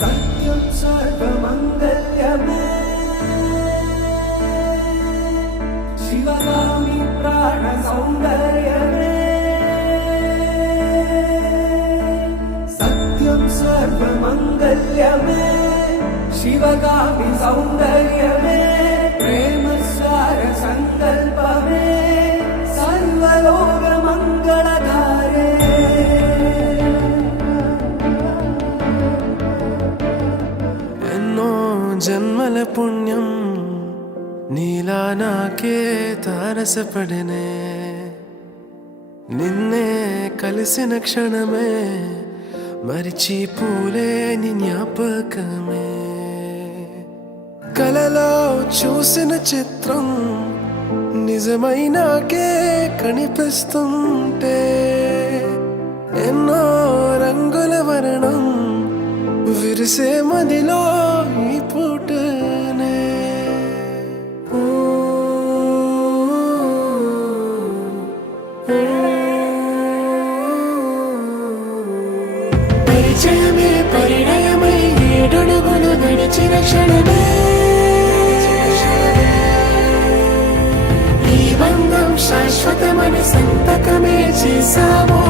सत्यं सर्वमङ्गल्यमे शिवगामि प्राणसौन्दर्यमे सत्यं सर्वमङ्गल्यमे शिवगामि सौन्दर्यमे प्रेमसार सङ्कल्पमे सर्वलोकमङ्गलधारे జన్మల పుణ్యం నీలా నాకే తారసపడనే నిన్నే కలిసిన క్షణమే మరిచి పూలేని జ్ఞాపకమే కలలో చూసిన చిత్రం నిజమై నాకే కనిపిస్తుంటే ఎన్నో రంగుల వర్ణం విరిసే మదిలో ఈ పూటనే పరిచయమే పరిణయమై ఏడడుగులు నడిచిన క్షణమే ఈ బంధం శాశ్వతమని సంతకమే చేశాము